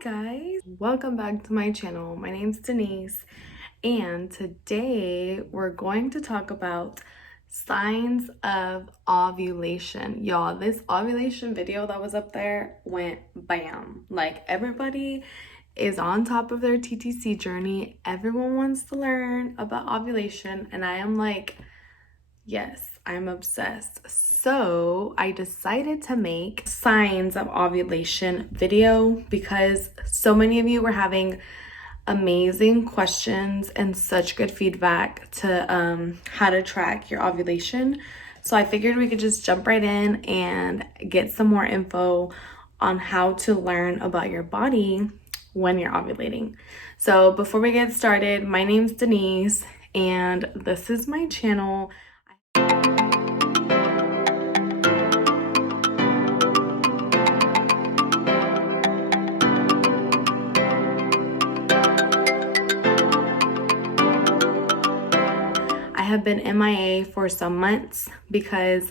guys, welcome back to my channel. My name's Denise, and today we're going to talk about signs of ovulation. Y'all, this ovulation video that was up there went bam. Like, everybody is on top of their TTC journey. Everyone wants to learn about ovulation, and I am like, yes, I'm obsessed. So I decided to make signs of ovulation video because so many of you were having amazing questions and such good feedback to how to track your ovulation. So I figured we could just jump right in and get some more info on how to learn about your body when you're ovulating. So before we get started, my name's Denise and this is my channel. I have been MIA for some months because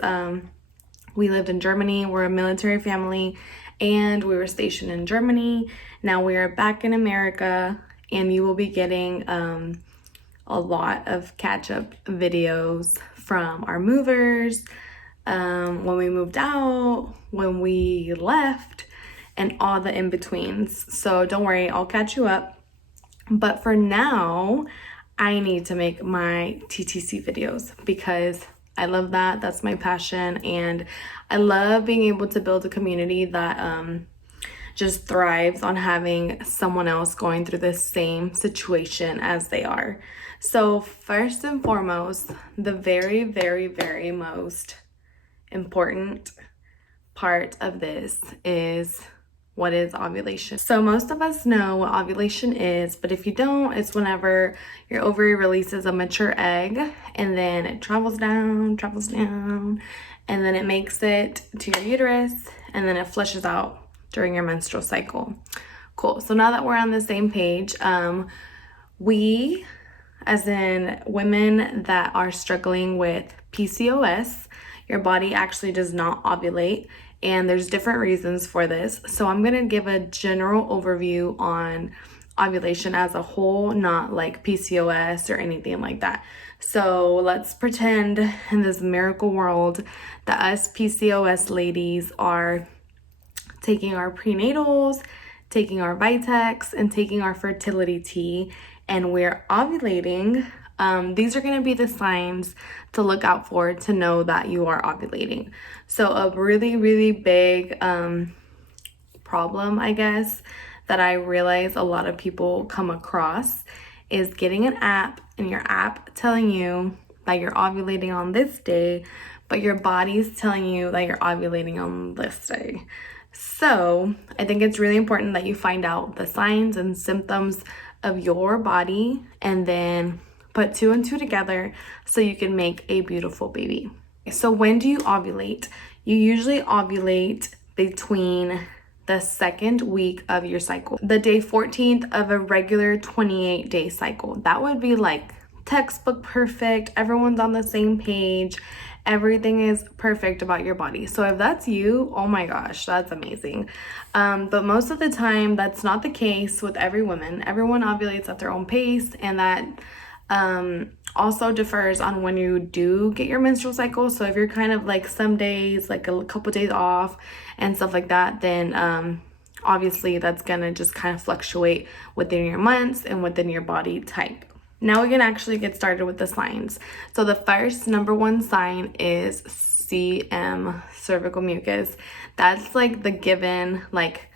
we lived in Germany. We're a military family and we were stationed in Germany. Now we are back in America and you will be getting a lot of catch-up videos from our movers, when we moved out, when we left, and all the in-betweens. So don't worry, I'll catch you up. But for now, I need to make my TTC videos because I love that. That's my passion. And I love being able to build a community that just thrives on having someone else going through the same situation as they are. So first and foremost, the very, very, very most important part of this is what is ovulation. So most of us know what ovulation is, but if you don't, it's whenever your ovary releases a mature egg and then it travels down, and then it makes it to your uterus and then it flushes out during your menstrual cycle. Cool. So now that we're on the same page, we, as in women that are struggling with PCOS, your body actually does not ovulate. And there's different reasons for this. So I'm gonna give a general overview on ovulation as a whole, not like PCOS or anything like that. So let's pretend in this miracle world that us PCOS ladies are taking our prenatals, taking our Vitex, and taking our fertility tea, and we're ovulating. These are going to be the signs to look out for to know that you are ovulating. So a really, really big problem, I guess, that I realize a lot of people come across is getting an app and your app telling you that you're ovulating on this day, but your body's telling you that you're ovulating on this day. So I think it's really important that you find out the signs and symptoms of your body and then put two and two together so you can make a beautiful baby. So when do you ovulate? You usually ovulate between the second week of your cycle, the day 14th of a regular 28-day cycle. That would be like textbook perfect. Everyone's on the same page. Everything is perfect about your body. So if that's you, oh my gosh, that's amazing. But most of the time, that's not the case with every woman. Everyone ovulates at their own pace, and that also differs on when you do get your menstrual cycle. So if you're kind of like some days, like a couple days off and stuff like that, then obviously that's gonna just kind of fluctuate within your months and within your body type. Now we can actually get started with the signs. So the first number one sign is CM, cervical mucus. That's like the given, like,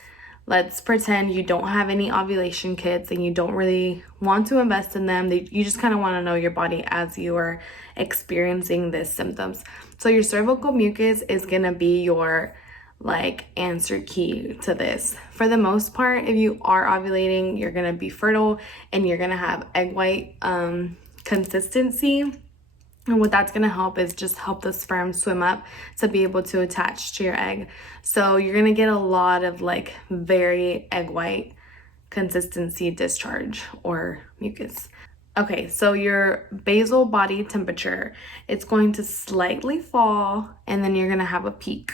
let's pretend you don't have any ovulation kits and you don't really want to invest in them. You just kind of want to know your body as you are experiencing these symptoms. So your cervical mucus is going to be your like answer key to this. For the most part, if you are ovulating, you're going to be fertile and you're going to have egg white consistency. And what that's going to help is just help the sperm swim up to be able to attach to your egg. So you're going to get a lot of like very egg white consistency discharge or mucus. Okay, so your basal body temperature, it's going to slightly fall and then you're going to have a peak.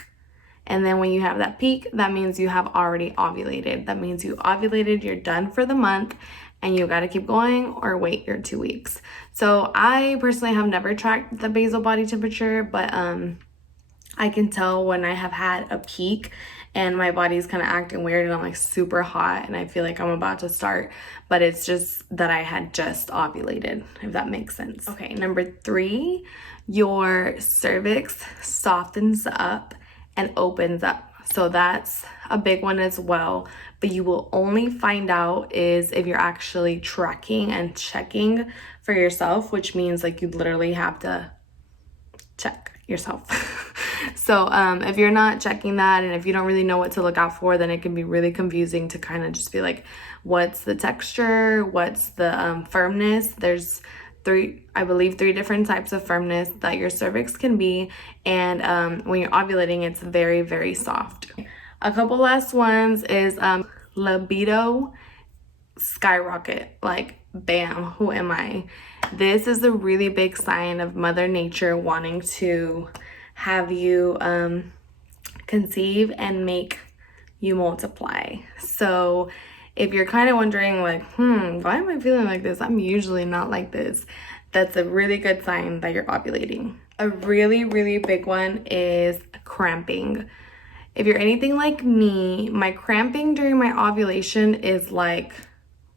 And then when you have that peak, that means you have already ovulated. That means you ovulated, you're done for the month, and you got to keep going or wait your 2 weeks. So I personally have never tracked the basal body temperature, but I can tell when I have had a peak and my body's kind of acting weird and I'm like super hot and I feel like I'm about to start, but it's just that I had just ovulated, if that makes sense. Okay, number 3, your cervix softens up and opens up. So that's a big one as well, but you will only find out is if you're actually tracking and checking for yourself, which means like you literally have to check yourself. So if you're not checking that and if you don't really know what to look out for, then it can be really confusing to kind of just be like, what's the texture, what's the firmness. There's I believe 3 different types of firmness that your cervix can be, and when you're ovulating, it's very, very soft. A couple last ones is libido skyrocket, like bam, who am I? This is a really big sign of Mother Nature wanting to have you conceive and make you multiply. So if you're kind of wondering like, why am I feeling like this? I'm usually not like this. That's a really good sign that you're ovulating. A really, really big one is cramping. If you're anything like me, my cramping during my ovulation is like,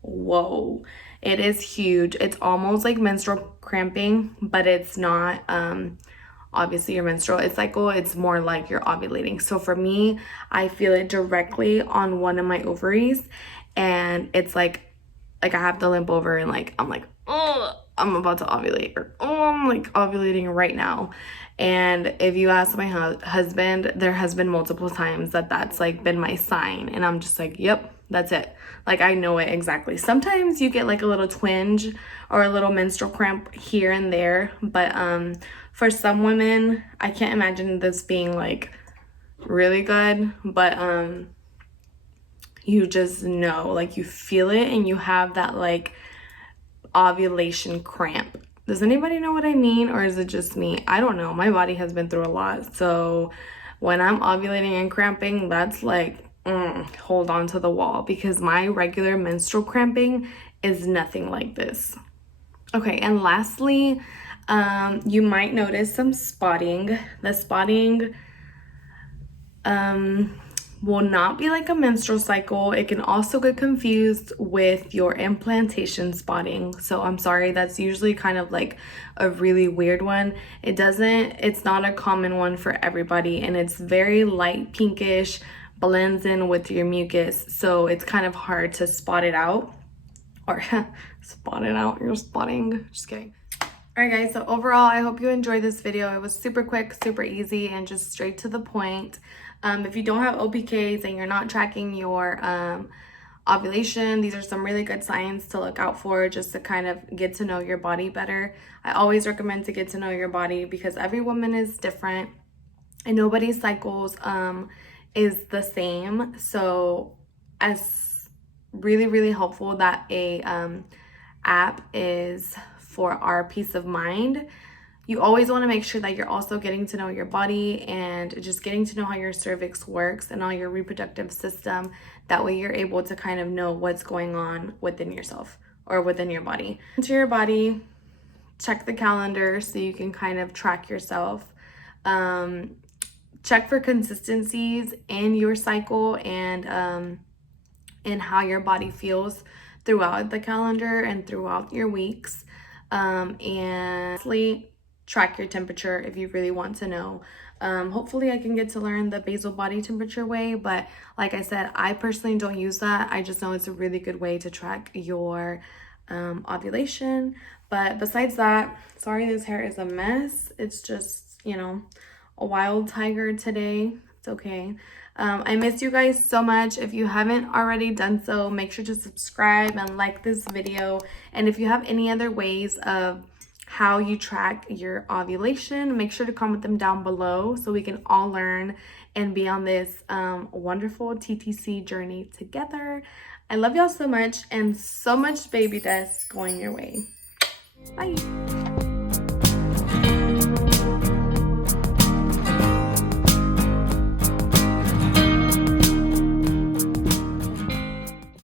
whoa. It is huge. It's almost like menstrual cramping, but it's not obviously your menstrual cycle. It's more like you're ovulating. So for me, I feel it directly on one of my ovaries, and it's like I have to limp over and like I'm like, oh, I'm about to ovulate, or oh, I'm like ovulating right now. And if you ask my husband, there has been multiple times that that's like been my sign, and I'm just like, yep, that's it. Like I know it exactly. Sometimes you get like a little twinge or a little menstrual cramp here and there, but for some women, I can't imagine this being like really good, but you just know, like you feel it and you have that like ovulation cramp. Does anybody know what I mean, or is it just me? I don't know. My body has been through a lot. So when I'm ovulating and cramping, that's like, hold on to the wall, because my regular menstrual cramping is nothing like this. Okay, and lastly, you might notice some spotting. The spotting will not be like a menstrual cycle. It can also get confused with your implantation spotting. So I'm sorry, that's usually kind of like a really weird one. It's not a common one for everybody, and it's very light pinkish, blends in with your mucus. So it's kind of hard to spot it out, or spot it out, you're spotting, just kidding. Alright guys, so overall, I hope you enjoyed this video. It was super quick, super easy, and just straight to the point. If you don't have OPKs and you're not tracking your ovulation, these are some really good signs to look out for, just to kind of get to know your body better. I always recommend to get to know your body because every woman is different and nobody's cycles is the same. So it's really, really helpful that a app is for our peace of mind. You always want to make sure that you're also getting to know your body and just getting to know how your cervix works and all your reproductive system. That way you're able to kind of know what's going on within yourself or within your body. Into your body, check the calendar so you can kind of track yourself. Check for consistencies in your cycle and in how your body feels throughout the calendar and throughout your weeks. And lastly, track your temperature if you really want to know. Hopefully I can get to learn the basal body temperature way, but like I said, I personally don't use that. I just know it's a really good way to track your ovulation. But besides that, sorry this hair is a mess. It's just, you know, a wild tiger today. It's okay. I miss you guys so much. If you haven't already done so, make sure to subscribe and like this video. And if you have any other ways of how you track your ovulation, make sure to comment them down below so we can all learn and be on this wonderful TTC journey together. I love y'all so much, and so much baby dust going your way. Bye.